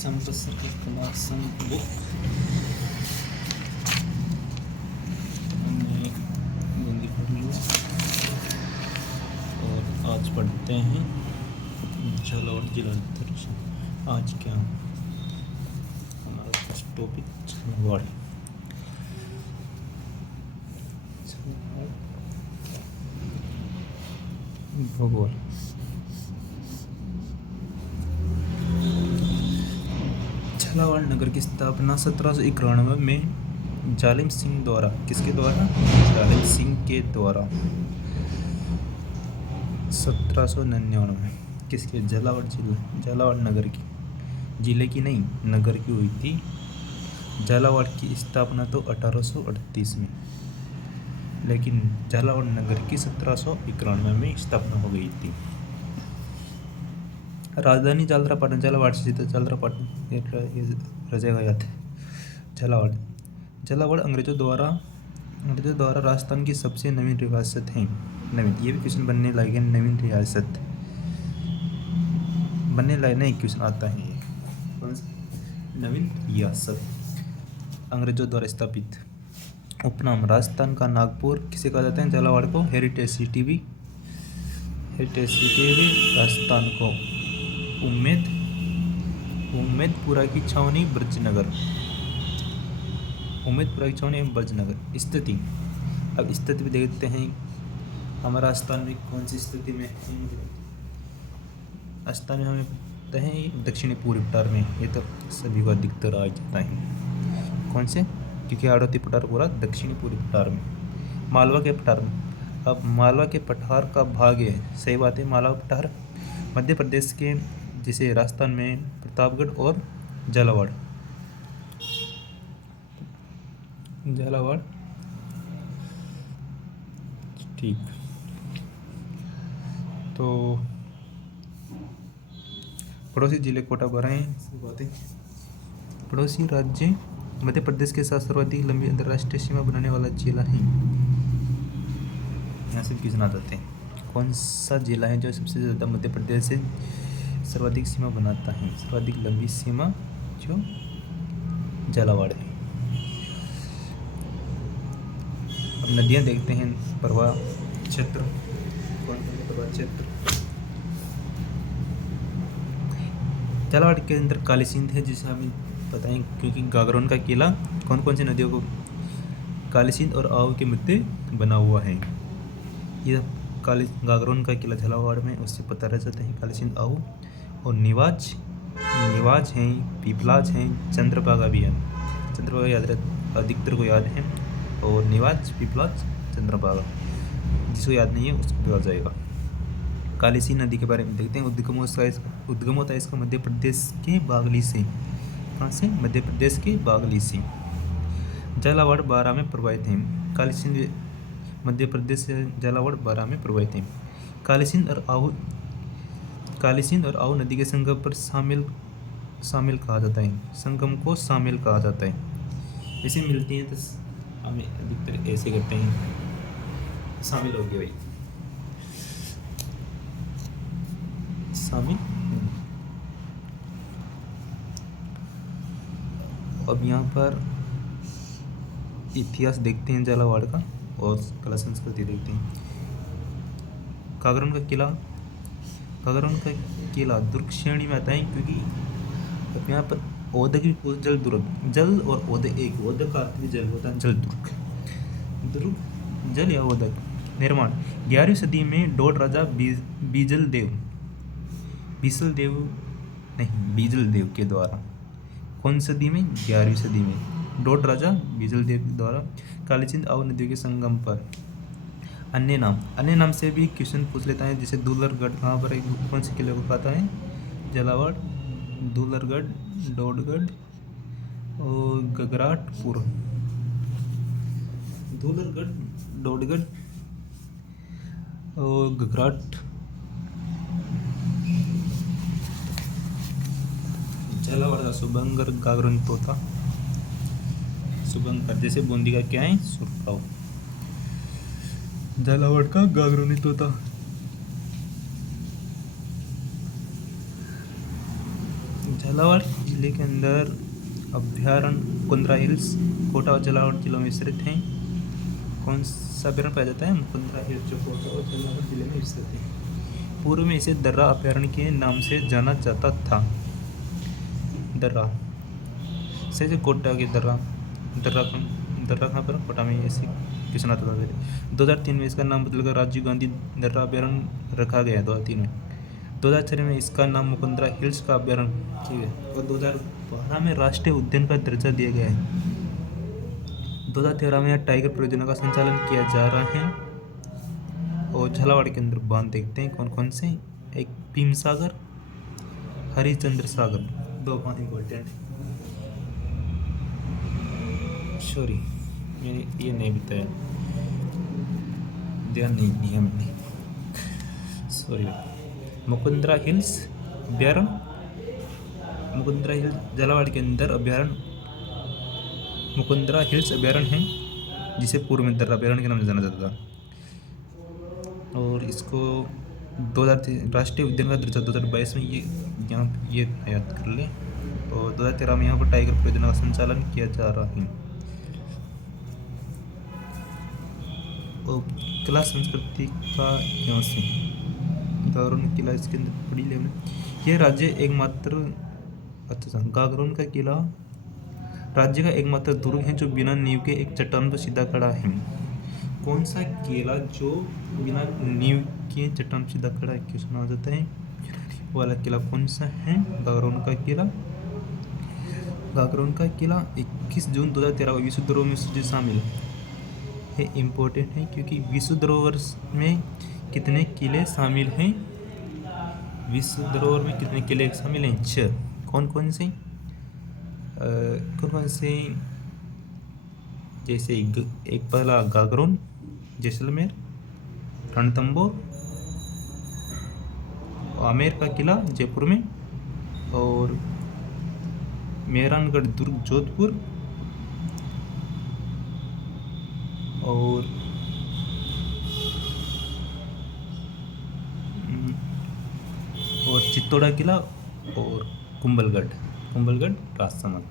संपर्क class book Hindi पढ़ लो। और आज पढ़ते हैं झालावाड़ जिला दर्शन। आज क्या हमारा फर्स्ट टॉपिक झालावाड़। भूगोल। झालावाड़ नगर की स्थापना 1791 में जालिम सिंह द्वारा, किसके द्वारा? जालिम सिंह के द्वारा 1799 किसके? झालावाड़ जिला, झालावाड़ नगर की, जिले की नहीं नगर की हुई थी। झालावाड़ की स्थापना तो 1838 में, लेकिन झालावाड़ नगर की 1791 में स्थापना हो गई थी। राजधानी झालरापाटन, झालावाड़ से सीधा झालरापाटन रह जाएगा याद। झालावाड़, झालावाड़ अंग्रेजों द्वारा राजस्थान की सबसे नवीन रियासत है। नवीन, ये भी क्वेश्चन बनने लायक है। नवीन रियासत बनने लायक नहीं, क्वेश्चन आता है ये। कौन सा? नवीन रियासत अंग्रेजों द्वारा स्थापित। उपनाम राजस्थान का नागपुर किसे कहा जाता है? झालावाड़ को हेरिटेज सिटी भी राजस्थान को। उम्मेदपुरा की छावनी ब्रजनगर, उम्मेदपुरा की छावनी ब्रजनगर। स्थिति, अब स्थिति भी देखते हैं हमारा राजस्थान में कौन सी स्थिति में है। राजस्थान में हमें पता है दक्षिणी पूर्वी पठार में, ये तो सभी को अधिकतर आ जाता है। कौन से? क्योंकि आड़ती पठार पूरा दक्षिणी पूर्वी पठार में। मालवा के पठार में, अब मालवा के पठार का भाग है, सही बात है। मालवा पठार मध्य प्रदेश के, जिसे राजस्थान में प्रतापगढ़ और झालावाड़, ठीक। तो पड़ोसी जिले कोटा बारह हैं, बात है। पड़ोसी राज्य मध्य प्रदेश के साथ सर्वाधिक लंबी अंतर्राष्ट्रीय सीमा बनाने वाला जिला है। यहाँ से क्वेश्चन आ जाते हैं, कौन सा जिला है जो सबसे ज़्यादा मध्य प्रदेश से सर्वाधिक सीमा बनाता है? सर्वाधिक लंबी सीमा जो झालावाड़ है। अब नदियाँ देखते हैं, प्रवाह क्षेत्र, कौन सा प्रवाह क्षेत्र? झालावाड़ के अंदर काली सिंध है, जिसे हमें पता है क्योंकि गागरोन का किला कौन कौन सी नदियों को? काली सिंध और आओ के मध्य बना हुआ है। ये गागरोन का किला झालावाड़ में, उससे पता रह जाता है काली सिंध, आओ। और निवाज हैं, पीपलाज हैं, चंद्रभागा भी है। चंद्रभागा याद रह, अधिकतर को याद है। और निवाज, पीपलाज, चंद्रभागा, जिसको याद नहीं है उसको याद जाएगा। काली सिंध नदी के बारे में देखते हैं। उद्गम होता है इसका मध्य प्रदेश के बागली से। कहाँ से? मध्य प्रदेश के बागली से। झालावाड़ बारां में प्रवाहित है। काली सिंध मध्य प्रदेश से झालावाड़ बारां में प्रवाहित है। काली सिंध और आओ नदी के संगम पर शामिल कहा जाता है। संगम को शामिल कहा जाता है। ऐसे मिलती हैं तो हमें अधिकतर ऐसे करते हैं, शामिल हो गया भाई, शामिल। अब यहाँ पर इतिहास देखते हैं झालावाड़ का, और कला संस्कृति देखते हैं। गागरोन का किला दुर्ग श्रेणी में आता है, क्योंकि अब यहाँ पर औद्योगिक जल दुर्ग, जल और औद्योगिक, एक औद्योगिक का अर्थ भी जल होता है, जल दुर्ग जल या औद्योगिक निर्माण। 11वीं सदी में डोड राजा बीजल देव के द्वारा, कौन सदी में? 11वीं सदी में डोड राजा बीजल देव के द्वारा काली सिंध आओ नदियों के संगम पर। अन्य नाम से भी क्वेश्चन पूछ लेता है, जैसे दूलरगढ़ कहाँ पर है, कौन से किले को कहता है? झालावाड़, दूलरगढ़, डोडगढ़ और गगराटपुर। दूलरगढ़, डोडगढ़ और गगराट। झालावाड़ का सुबंगर गागरोन तोता, सुबंगर जैसे बूंदी का क्या है? सुरपाव। झालावाड़ का गागरोनी तोता। झालावाड़ जिले के अंदर अभ्यारण्य मुकुंदरा हिल्स कोटा और झालावाड़ जिलों में स्थित हैं। कौन सा अभ्यारण्य पाया जाता है? मुकुंदरा हिल्स, जो कोटा और झालावाड़ जिले में स्थित है। पूर्व में इसे दर्रा अभ्यारण्य के नाम से जाना जाता था। दर्रा से जो कोटा के दर्रा कहाँ पर? कोटा में। ऐसे क्वेश्चन आता था पहले। 2003 में इसका नाम बदलकर राजीव गांधी दर्रा अभ्यारण्य रखा गया है 2003 में। 2006 में इसका नाम मुकुंदरा हिल्स का अभ्यारण्य, ठीक है, और 2012 में राष्ट्रीय उद्यान का दर्जा दिया गया है। 2013 में यहाँ टाइगर परियोजना का संचालन किया जा रहा है। और झालावाड़ के अंदर बांध देखते हैं कौन कौन से। एक भीम सागर, हरिश्चंद्र सागर, 2 बांध इम्पोर्टेंट है। सॉरी, मैंने ये नहीं बताया, ध्यान नहीं दिया मैंने, सॉरी। मुकुंदरा हिल्स अभ्यारण्य, मुकुंदरा हिल्स झालावाड़ के अंदर अभ्यारण्य मुकुंदरा हिल्स अभ्यारण्य है, जिसे पूर्व में दर्रा अभ्यारण्य के नाम से जाना जाता था। और इसको 2003 राष्ट्रीय उद्यान का दर्जा 2022 में ये याद कर ले। और 2013 में यहाँ पर टाइगर परियोजना का संचालन किया जा रहा है। और किला संस्कृति का यहाँ से गागरोन किला, इसके अंदर बड़ी लेवल। यह राज्य एकमात्र गागरोन का किला राज्य का एकमात्र दुर्ग है जो बिना नींव के एक चट्टान पर सीधा खड़ा है। कौन सा किला जो बिना नींव के चट्टान पर सीधा खड़ा है? क्वेश्चन आ जाता है। वाला किला कौन सा है? गागरोन का किला। गागरोन का किला 21 जून 2013 विश्व धरोहर में शामिल है। इम्पोर्टेंट है क्योंकि विश्व धरोहर में कितने किले शामिल हैं? विश्व धरोहर में कितने किले शामिल हैं? 6। कौन कौन से? जैसे एक पहला गागरोन, जैसलमेर, रणथंबोर, आमेर का किला जयपुर में, और मेहरानगढ़ दुर्ग जोधपुर, और चित्तौड़ा किला, और कुंभलगढ़ राजसमंद।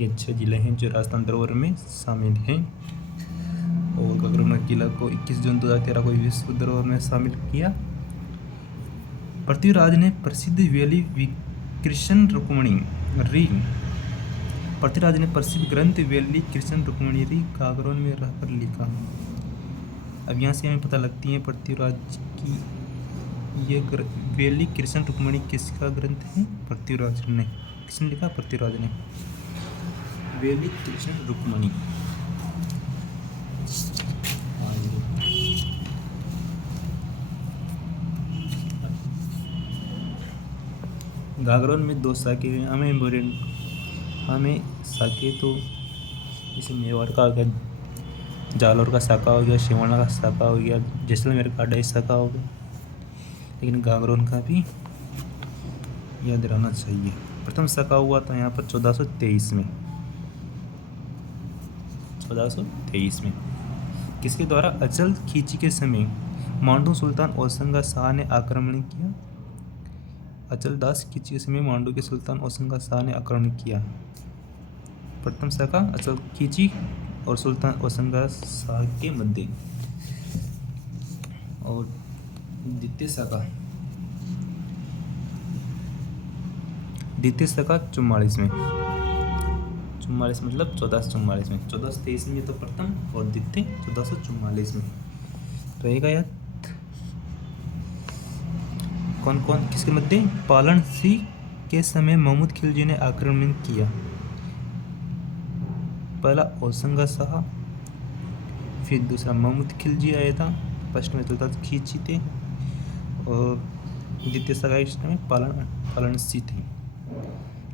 ये 6 जिले हैं जो राजस्थान धरोहर में शामिल हैं। और गागरोन किला को 21 जून 2013 को विश्व धरोहर में शामिल किया। पृथ्वीराज ने प्रसिद्ध वैली कृष्ण रुक्मणी पृथ्वीराज ने प्रसिद्ध ग्रंथ वैली कृष्ण रुक्मणी गागरोन में रहकर लिखा। अब यहाँ से हमें पता लगती है पृथ्वीराज की ये वैली कृष्ण रुक्मणी किसका ग्रंथ है? पृथ्वीराज ने। किसने लिखा? पृथ्वीराज ने। वैली कृष्ण रुक्मणी। गागरोन में 2 शाखे हैं। हमें शाखे तो जैसे मेवाड़ का हो गया, जालौर का शाखा हो गया, सिवाना का शाखा हो गया, जैसलमेर का अडाई शाखा हो गया, लेकिन गागरोन का भी याद रहना चाहिए। प्रथम शाखा हुआ था यहाँ पर 1423 में। 1423 में किसके द्वारा? अचल खींची के समय मांडू सुल्तान ओसंगा शाह ने आक्रमण किया। अचल दास खींची के समय मांडू के सुल्तान ओसंगा शाह ने आक्रमण किया। प्रथम शाखा अचल खींची और सुल्तान ओसंगा शाह के मध्य। और द्वितीय शाखा 44 में। 44 मतलब 1444 में। 1423 में ये तो प्रथम और द्वितीय 1444 में रहेगा याद। कौन कौन किसके मध्य? पालन सिंह के समय महमूद खिलजी ने आक्रमण किया। पहला ओसंगा शाह, फिर दूसरा महमूद खिलजी आया था। फर्स्ट में सुल्तान खींची थे और द्वितीय शाखा में पालन सिंह थे।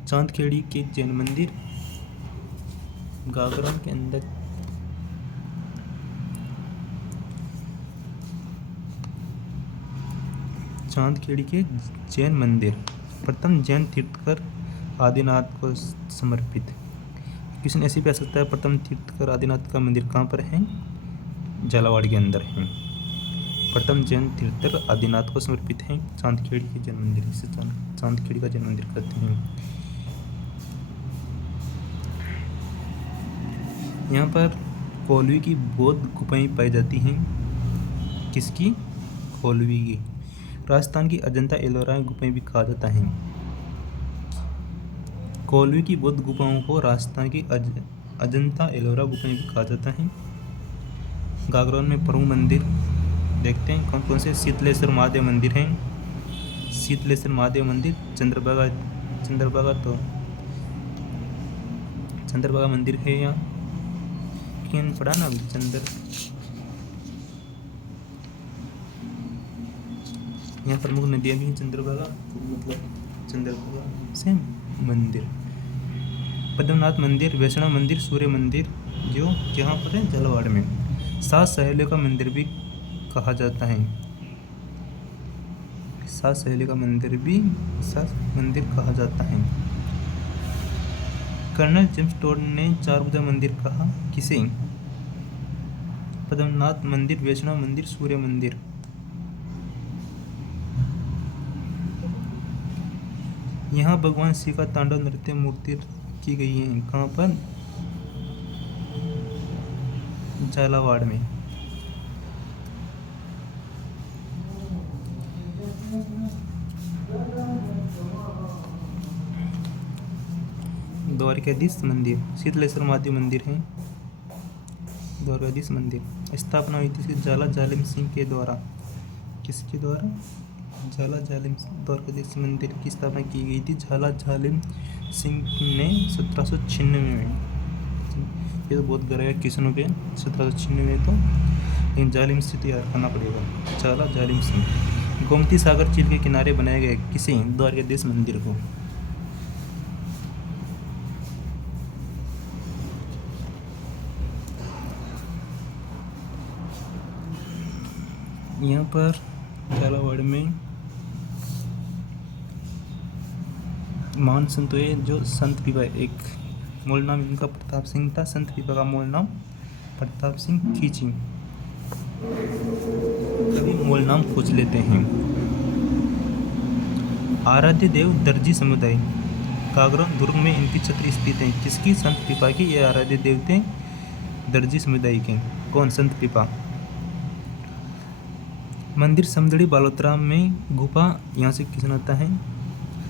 चांदखेड़ी के जैन मंदिर गागरोन के अंदर चांदखेड़ी के जैन मंदिर प्रथम जैन तीर्थकर आदिनाथ को समर्पित। क्वेश्चन ऐसे भी आ सकता है, प्रथम तीर्थकर आदिनाथ का मंदिर कहाँ पर है? झालावाड़ के अंदर है। प्रथम जैन तीर्थकर आदिनाथ को समर्पित है चांदखेड़ी के जैन मंदिर। इसे चांदखेड़ी का जैन मंदिर कहते हैं। यहाँ पर कोल्वी की बौद्ध गुफाएं पाई जाती हैं। किसकी? कोल्वी की। राजस्थान की अजंता एलोरा गुफाएं भी कहा जाता है। कोल्वी की बौद्ध गुफाओं को राजस्थान की अजंता एलोरा गुफाएं भी कहा जाता है। गागरोन में प्रमुख मंदिर देखते हैं कौन कौन से। शीतलेश्वर महादेव मंदिर हैं। शीतलेश्वर महादेव मंदिर, चंद्रभागा मंदिर है यहाँ। किन पढ़ा ना यहाँ प्रमुख नदियाँ भी हैं। चंद्रभागा मतलब चंद्रभागा से मंदिर। पद्मनाथ मंदिर, वैष्णव मंदिर, सूर्य मंदिर जो यहाँ पर है झालावाड़ में। 7 सहेलियों का मंदिर भी कहा जाता है। 7 सहेलियों का मंदिर कहा जाता है। कर्नल जेम्स टोड ने 4 भुजा मंदिर कहा किसे? पद्मनाथ मंदिर, वैष्णव मंदिर, सूर्य मंदिर। यहाँ भगवान शिव का तांडव नृत्य मूर्ति की गई है। कहाँ पर? झालावाड़ में। द्वारकाधीश मंदिर, शीतलेश्वर महादेव मंदिर है। द्वारकाधीश मंदिर स्थापना हुई थी झाला जालिम सिंह के द्वारा। किसके द्वारा? झाला जालिम सिंह। द्वारकाधीश मंदिर की स्थापना की गई थी झाला जालिम सिंह ने 1796 में। ये तो बहुत गहरा किसनों के 1796 में, तो लेकिन जालिम से तैयार करना पड़ेगा। झाला जालिम सिंह। गोमती सागर झील के किनारे बनाए गए किसे? द्वारकाधीश मंदिर को। यहाँ पर झालावाड़ में महान संत हुए जो संत पीपा, एक मूल नाम इनका प्रताप सिंह था। संत पीपा का मूल नाम प्रताप सिंह खींची। कभी मूल नाम पूछ लेते हैं। आराध्य देव दर्जी समुदाय, गागरोन दुर्ग में इनकी छत्री स्थित है। किसकी? संत पीपा की। ये आराध्य देव थे दर्जी समुदाय के। कौन? संत पीपा। मंदिर समदड़ी बालोतरा में गुफा यहाँ से किसान आता है।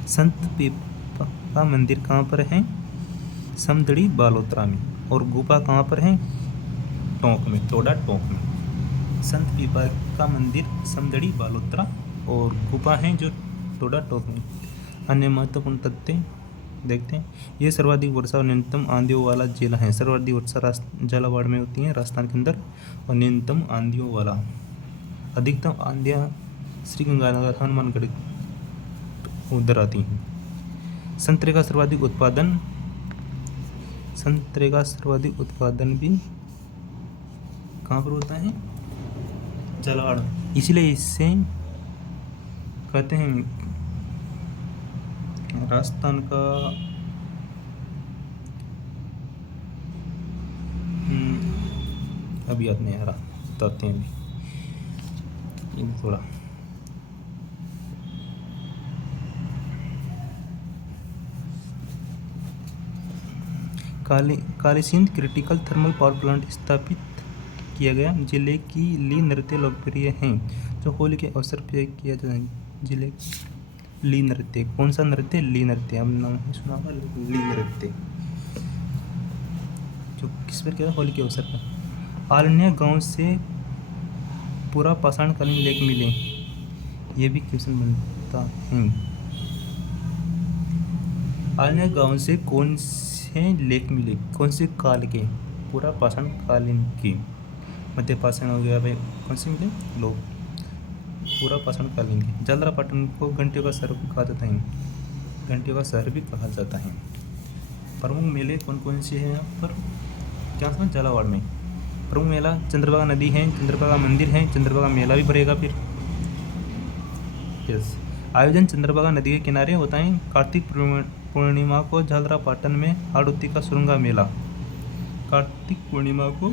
संत पीपा का मंदिर कहाँ पर है? समदड़ी बालोतरा में। और गुफा कहाँ पर है? टोंक में, टोडा टोंक में। संत पीपा का मंदिर समदड़ी बालोतरा और गुफा है जो टोडा टोंक में। अन्य महत्वपूर्ण तथ्य देखते हैं। ये सर्वाधिक वर्षा और न्यूनतम आंधियों वाला जिला है। सर्वाधिक वर्षा झालावाड़ में होती है राजस्थान के अंदर, और न्यूनतम आंधियों वाला। अधिकतम आंधियाँ श्री गंगानगर हनुमानगढ़ उधर आती हैं। संतरे का सर्वाधिक उत्पादन भी कहाँ पर होता है? झालावाड़। इसलिए इससे कहते हैं राजस्थान का अभी याद नहीं आ रहा, बताते हैं अभी थोड़ा। Kalisindh critical thermal power plant स्थापित किया गया। जिले की ली नृत्य लोकप्रिय हैं जो होली के अवसर पर किया जाता है। जिले ली नृत्य, कौन सा नृत्य? ली नृत्य। हम नाम सुना होगा ली नृत्य, जो किस पर किया? होली के अवसर पर। आलन्या गांव से पूरा पाषाणकालीन लेख मिले। ये भी क्वेश्चन बनता है। आलन्या गांव से कौन से लेख मिले? कौन से काल के? पूरा पाषाणकालीन की। मध्य पाषाण हो गया भाई, कौन से मिले? लोग पूरा पाषाणकालीन के। झालरापाटन को घंटियों का शहर कहा जाता है। घंटियों का शहर भी कहा जाता है। प्रमुख मेले कौन कौन से हैं यहाँ पर? क्या समझ? झालावाड़ में प्रमुख मेला चंद्रभागा नदी है, चंद्रभागा मंदिर है, चंद्रभागा मेला भी भरेगा फिर। यस। आयोजन चंद्रभागा नदी के किनारे होता है। कार्तिक पूर्णिमा को झालरापाटन में हाड़ौती का सुरंगा मेला। कार्तिक पूर्णिमा को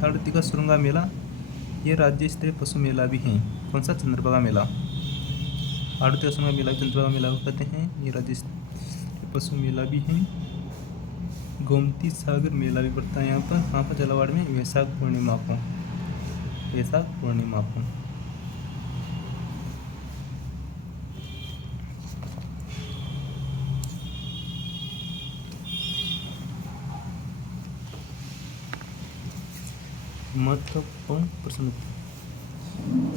हाड़ौती का सुरंगा मेला। ये राज्य स्तरीय पशु मेला भी है। कौन सा? चंद्रभागा मेला। हाड़ौती का सुरंगा मेला चंद्रभागा मेला को कहते हैं। ये राज्य स्तरीय पशु मेला भी है। गोमती सागर मेला भी पड़ता है यहाँ पर। कहाँ पर? झालावाड़ में, वैशाख पूर्णिमा को। वैशाख पूर्णिमा को। महत्वपूर्ण प्रश्न,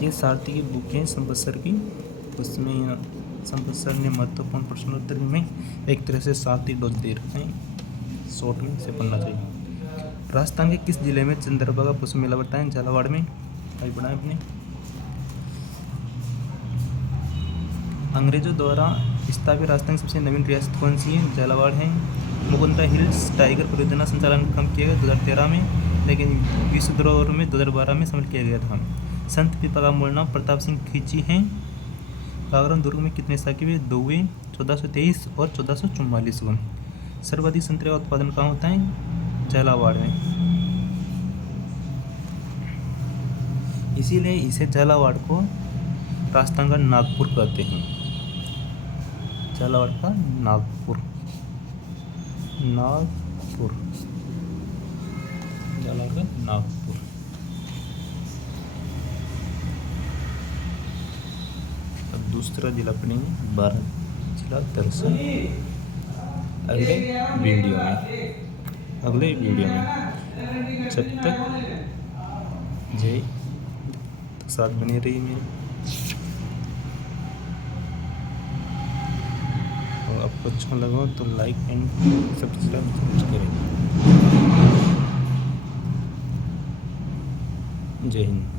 ये सारथी की बुक है संवत्सर की, उसमें संवत्सर ने महत्वपूर्ण प्रश्नोत्तर में एक तरह से 7 ही डोज दे रखे हैं, शॉर्ट में से पढ़ना चाहिए। राजस्थान के किस जिले में चंद्रभागा पुष्प मेला पड़ता है? झालावाड़ में। भाई बढ़ाएं अपने। अंग्रेजों द्वारा स्थापित राजस्थान की सबसे नवीन रियासत कौन सी है? झालावाड़ है। मुकुंदरा हिल्स टाइगर परियोजना संचालन कम किया गया 2013 में, लेकिन विश्व धरोहर में 2012 में शामिल किया गया था। संत पिपा का मूल नाम प्रताप सिंह खींची है। कागरन दुर्ग में कितने साल के 2 हुए? 1423 और 1444 को। सर्वाधिक संतरे का उत्पादन कहाँ होता है? झालावाड़ में। इसीलिए इसे झालावाड़ को राजस्थान का नागपुर कहते हैं। झालावाड़ का नागपुर, नागपुर, झालावाड़ का नागपुर। अब दूसरा जिला पढ़ेंगे, 12 जिला दर्शन, अगले वीडियो में। जब तक जय साथ बने रहिए मेरे, और आपको अच्छा लगा तो लाइक एंड सब्सक्राइब करें। जय हिंद।